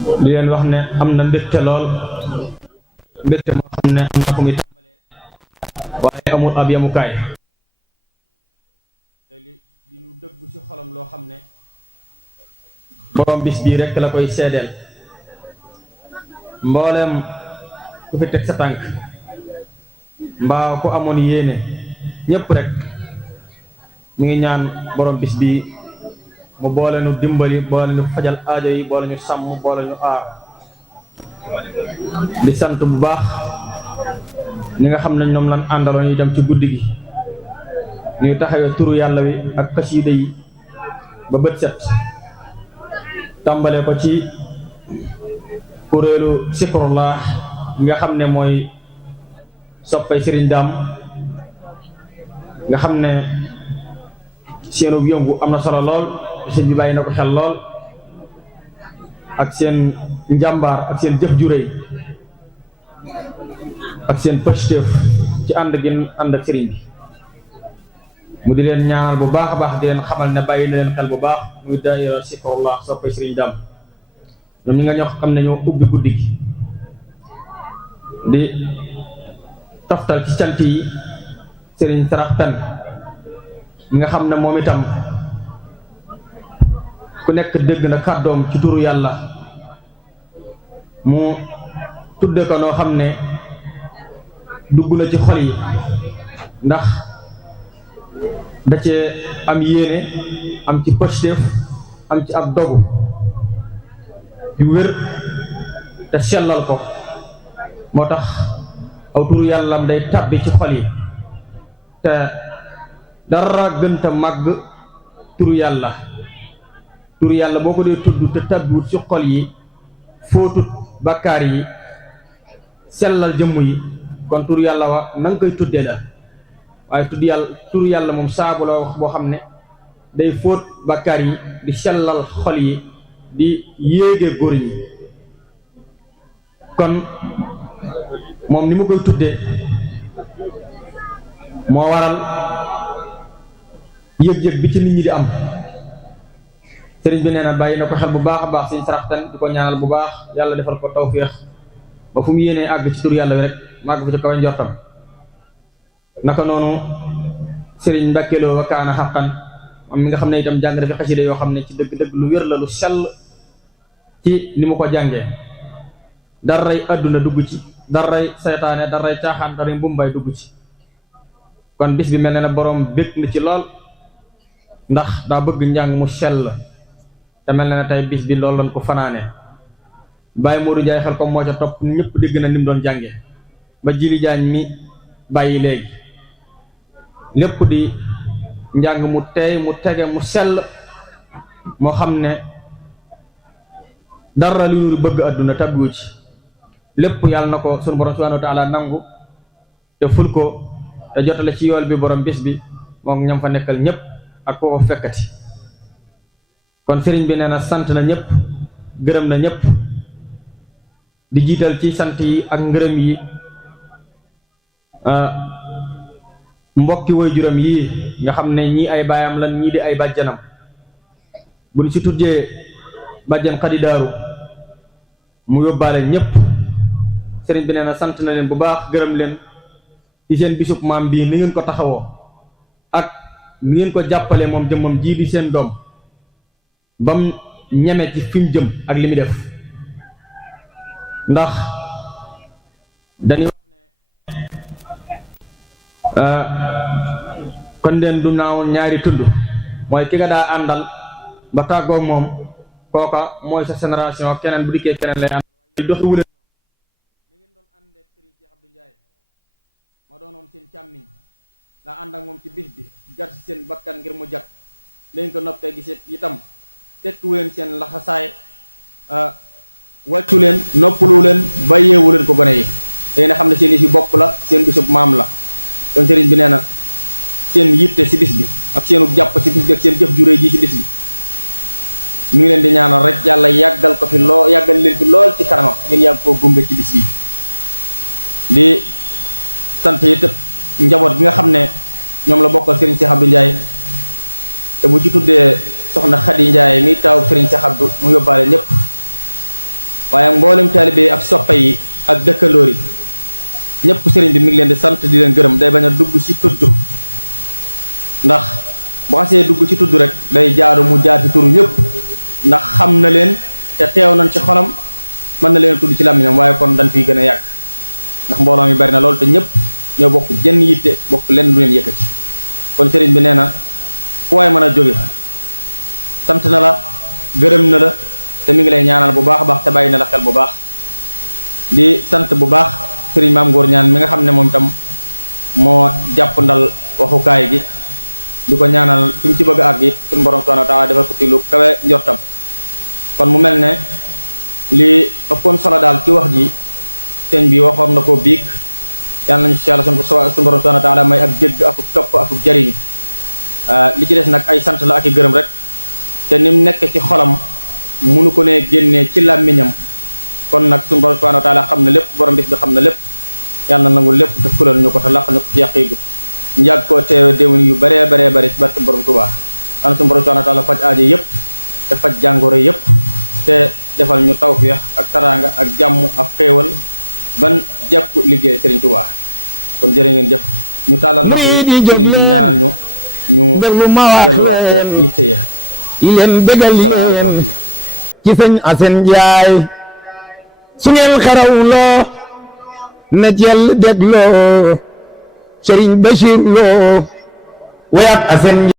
di leen wax ne am na mbégte lool mbégte moo xam ne am na fu muy tàmbalee waaye amul ab yamukaay te li di lu dëggu ci xolam loo xam ne borom bis bii rekk la koy seedeel mboolem ku fi teg sa tànk mbaa ku amoon yéene ñépp rek mu ngi ñaan borom bis bii mu boole nu dimbali boole nu fajal aajo yi boole ñu sàmm boole ñu aar di sant bu baax ñi nga xam ne ñoom lan àndaloon ñu dem ci guddi gi ñuy taxawee turu yàlla wi ak xasiida yi ba bët set tàmbale ko ci kuréelu Zikrullah nga xam ne mooy soppay Sëriñ Daam nga xam ne seenu yëngu am na solo lool sëñ bi bàyyi na ko xel lool ak seen njàmbaar ak seen jëf ju réy ak seen pëstéef ci ànd gi ànd ak sëriñ bi mu di leen ñaanal bu baax a baax di leen xamal ne bàyyi na leen xel bu baax muy daayira Zikrullah soppay Sëriñ Daam ñoom ñi nga ñoo xam ne ñoo ubbi guddi gi di toftal ci cant yi sëriñ Sarax Pen mi nga xam ne moom itam ku nekk dégg na kàddoom ci turu yàlla mu tudde ko noo xam ne dugg na ci xol yi ndax da cee am yéene am ci pëstéef am ci ab dogu yu wér te sellal ko moo tax aw turu yàllam day tàbbi ci xol yi te dara gënta màgg turu yàlla boo ko dee tudd te tàbbiwut ci xol yi fóotut bakkaar yi sellal jëmm yi kon turu yàlla wa na nga koy tuddee la waaye turu yàlla moom saabu la wax boo xam ne day fóot bakkaar yi di sellal xol yi di yéege góor ñi kon moom ni mu koy tuddee moo waral yëg-yëg bi ci nit ñi di am sëriñ bi nee na bàyyi na ko xel bu baax a baax Sëriñ Sarax Pen di ko ñaanal bu baax yàlla defal ko tawféex ba fu mu yéenee àgg ci tur yàlla wi rek màgg fa ci kaw njortam naka noonu sëriñ Mbàkkeloo wa kaana xaqan am mi nga xam ne itam jàng dafa xasida yoo xam ne ci dëgg-dëgg lu wér la lu sell ci ni mu ko jàngee daray àdduna dugg ci daray saytaane daray caaxaan daray mbumbaay dugg ci kon bis bi mel na ne boroom bég na ci lool ndax daa bëgg njàng mu sell te mel na ne tey bis bi loolu lañ ko fanaane Baye Modou Ndiaye xel ko moo ca topp ñëpp dégg na ni mu doon jànge ba Jili Jaañ mi bàyyi léegi lépp di njàng mu teey mu tege mu sell moo xam ne dara lu ñu bëgg àdduna tabbiwu ci lépp yàlla na ko sunu borom subhanahu wa taala nangu te ful ko te jotale ci yool bi borom bis bi moom ñam fa nekkal ñëpp ak koo fekkati kon sëriñ bi nee na sant na ñëpp gërëm na ñëpp di jiital ci sant yi ak ngërëm yi mbokki woy juróom yii nga xam ne ñii ay baayam lan ñii di ay bàjjanam bu ñu ci tuddee bàjjan Xadi Daaru mu yóbbaale ñëpp sëriñ bi nee na sant na leen bu baax gërëm leen ci seen bisub maam bii ni ngeen ko taxawoo ak ni ngeen ko jàppale moom jëmmam ji di seen doom bam ñeme ci fi mu jëm ak li mu def ndax dañuy wax ne kon leen du naaw ñaari tudd mooy ki nga daa àndal ba tàggoog moom kooka mooy sa génération keneen bu dikkee keneen lay àndal doxi wuleen ni ngeen doon àndee Sëriñ Cheikh Abdou Ndiaye ma doonoon seen càmmiñ daa ànd ak moom ci bis bi jar ci seen bakkan ngir mu jag leen ko noppee gisee itam tekkiwu leen seen laxasaay wàccu leen noppalu leen bàyyeewu leen ko gone yi dangeen xam ne seen yëf yi bopp la seen bisub maam la kon sëriñ bi nee na seen yitte ci bis bi ak seenu jàpp ci bis bi ak seen jëf ju réy ji ci bis bi mi ngi leen di ñaanal rek yàlla yàggal ko fi lool yàggal leen fi lool ci kanamam ngeen yàgg koo gunge ci bis bi di sant yi tëpp njaboot bi nga xam ne ñoom la bokkal sëriñ Cheikh Abdou Ndiaye te bu ci tuddee soxna Xadi Ndiaye mi taaw sëriñ Cheikh Abdou mu yóbbaale ñëpp waaye mboolem taalibe ak soppe yi ak dëkkandoor yi ñëpp sëriñ bi mi ngi leen di sant di leen gërëm. day bañ a dugg ci tudd ndax bu xasee dugg ci tudd rek day jaaru mu jaar ci turu ñëpp ndax xam na leen te teew nañ ci xolam mën na leen tudd ci làmmiñam waaye kon dañ fiy gën a yàgg ndax mbooloo mi bari na lool te ñëpp ñoo bokk jenn yitte bokk leen lu leen yëkkati. kon sëriñ bi nee na fu waay mën a jóge sant na la gërëm na la te mi ngi lay ñaanal bu baax a baax te bàyyi na la xel bu baax. di sant bu baax sëriñ Maam Góor ñaan mi nga xam ne moom itam moo jàpp ndal waxukaay gi di ko ñaanal fi mu ci bëgg a àgg it suñu borom subhanahu wa taala defal ko ci lu kawe njortam. kon mu mel ne li ëppoon solo daal ci wax ji sëñ bi waxoon na ko biig yàlla nañ ci yàlla suñu borom subhanahu wa taala may ak jégg akuk topp akuk jariñ li ci des nag ay sant la ak i gërëm rek te ni mu nekk ci xolam munu ko ne génnee ci làmmiñam. kon nag suñu borom subhanahu wa taala xam na lépp borom bis bi xam na lépp yàlla na nangu lépp te fulal ñu ko te laq ñu ko ci yàqiigu njàgg koo teewe déwén yu baree ci barke borom Tuubaa ana suñu borom subhanahu wa taala faj aajo yëpp te faj jàngoro yëpp te defal ñu tawfiix ak taraanga ak jàmm ak xéewal ban jàkku liggéey Serigne Touba. kon jërë ngeen jëf ñu tàllal loxo yi Serigne bi ñaanal ñu delluwaat ca yitte ya yéen bégal leen ci sëñ Assane Ndiaye su ngeen xarawloo na jël dégloo Serigne Bachir Lo wayat Assane